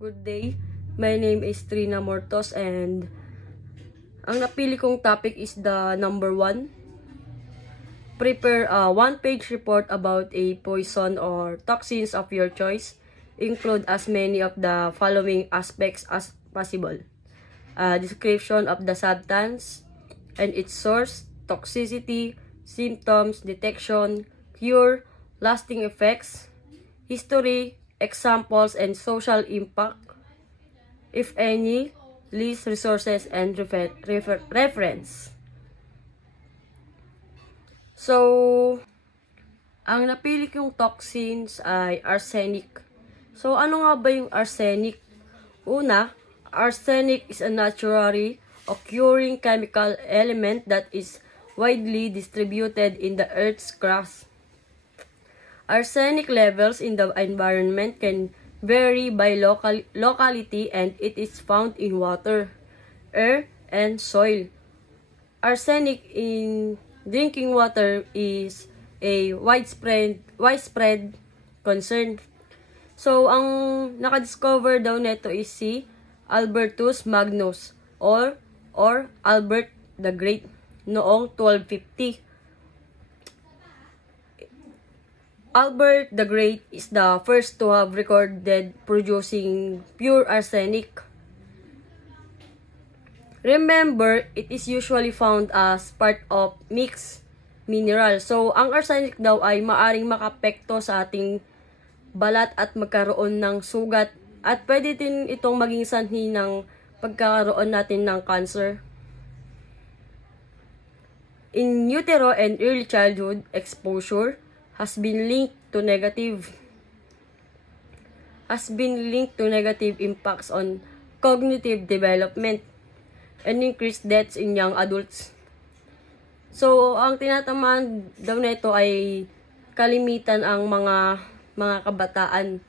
Good day. My name is Trina Mortos and ang napili kong topic is the number 1. Prepare a one-page report about a poison or toxins of your choice. Include as many of the following aspects as possible. A description of the substance and its source, toxicity, symptoms, detection, cure, lasting effects, history, examples, and social impact, if any, list, resources, and reference. So, ang napili kong toxins ay arsenic. So, ano nga ba yung arsenic? Una, arsenic is a naturally occurring chemical element that is widely distributed in the Earth's crust. Arsenic levels in the environment can vary by locality and it is found in water, air, and soil. Arsenic in drinking water is a widespread concern. So, ang nakadiscover daw neto is si Albertus Magnus or Albert the Great noong 1250. Albert the Great is the first to have recorded producing pure arsenic. Remember, it is usually found as part of mixed mineral. So, ang arsenic daw ay maaring makapekto sa ating balat at magkaroon ng sugat. At pwede din itong maging sanhi ng pagkakaroon natin ng cancer. In utero and early childhood, exposure has been linked to negative impacts on cognitive development and increased deaths in young adults. So, ang tinatamaan daw nito ay kalimitan ang mga kabataan.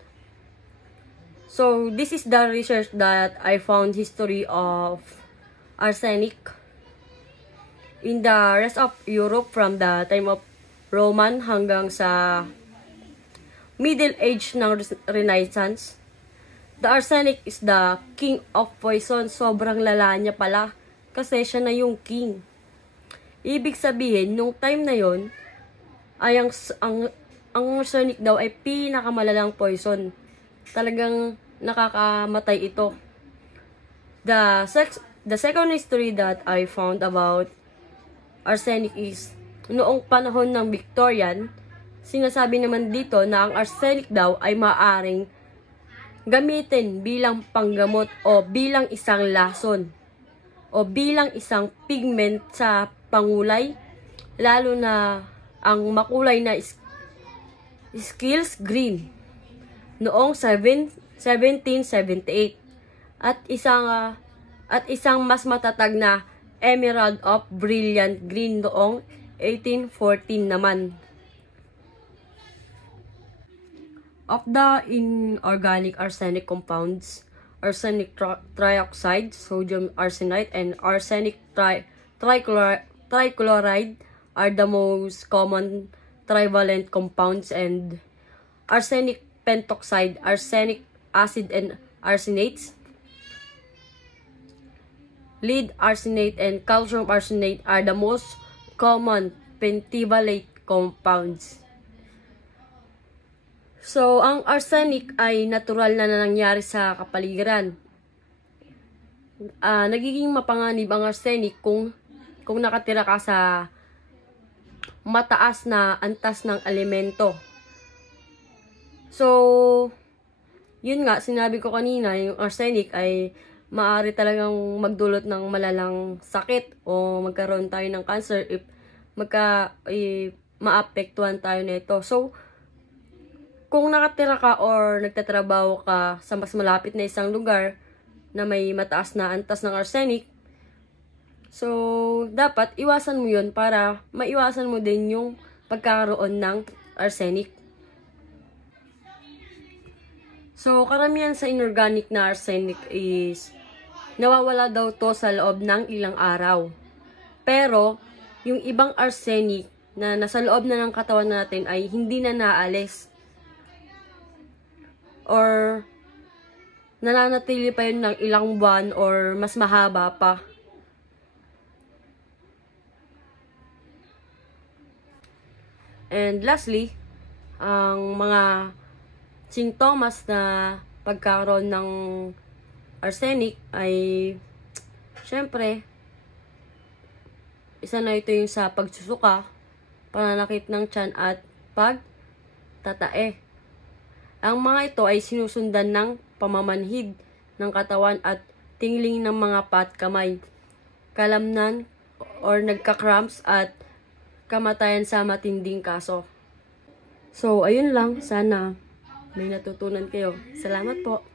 So, this is the research that I found history of arsenic in the rest of Europe from the time of Roman hanggang sa Middle Age ng Renaissance. The arsenic is the king of poison. Sobrang lala niya pala kasi siya na yung king. Ibig sabihin, nung time na yon ay ang arsenic daw ay pinakamalalang poison. Talagang nakakamatay ito. The second history that I found about arsenic is noong panahon ng Victorian, sinasabi naman dito na ang arsenic daw ay maaaring gamitin bilang panggamot o bilang isang lason o bilang isang pigment sa pangulay, lalo na ang makulay na Scheele's green noong 1778 at isang mas matatag na emerald of brilliant green noong 1814 naman. Of the inorganic arsenic compounds, arsenic trioxide, sodium arsenite, and arsenic trichloride are the most common trivalent compounds, and arsenic pentoxide, arsenic acid and arsenates, lead arsenate, and calcium arsenate are the most common pentavalent compounds. So, ang arsenic ay natural na nangyari sa kapaligiran. Nagiging mapanganib ang arsenic kung nakatira ka sa mataas na antas ng elemento. So, yun nga, sinabi ko kanina, yung arsenic ay maaari talagang magdulot ng malalang sakit o magkaroon tayo ng cancer if maapektuhan tayo nito. So, kung nakatira ka or nagtatrabaho ka sa mas malapit na isang lugar na may mataas na antas ng arsenic, so, dapat iwasan mo yun para maiwasan mo din yung pagkakaroon ng arsenic. So, karamihan sa inorganic na arsenic is nawawala daw to sa loob ng ilang araw. Pero, yung ibang arsenic na nasa loob na ng katawan natin ay hindi na naalis. Or nananatili pa yun ng ilang buwan or mas mahaba pa. And lastly, ang mga sintomas na pagkakaroon ng arsenic ay syempre, isa na ito yung sa pagsusuka, pananakit ng tiyan at pagtatae. Ang mga ito ay sinusundan ng pamamanhid ng katawan at tingling ng mga pat kamay, kalamnan or nagka-cramps at kamatayan sa matinding kaso. So, ayun lang. Sana may natutunan kayo. Salamat po.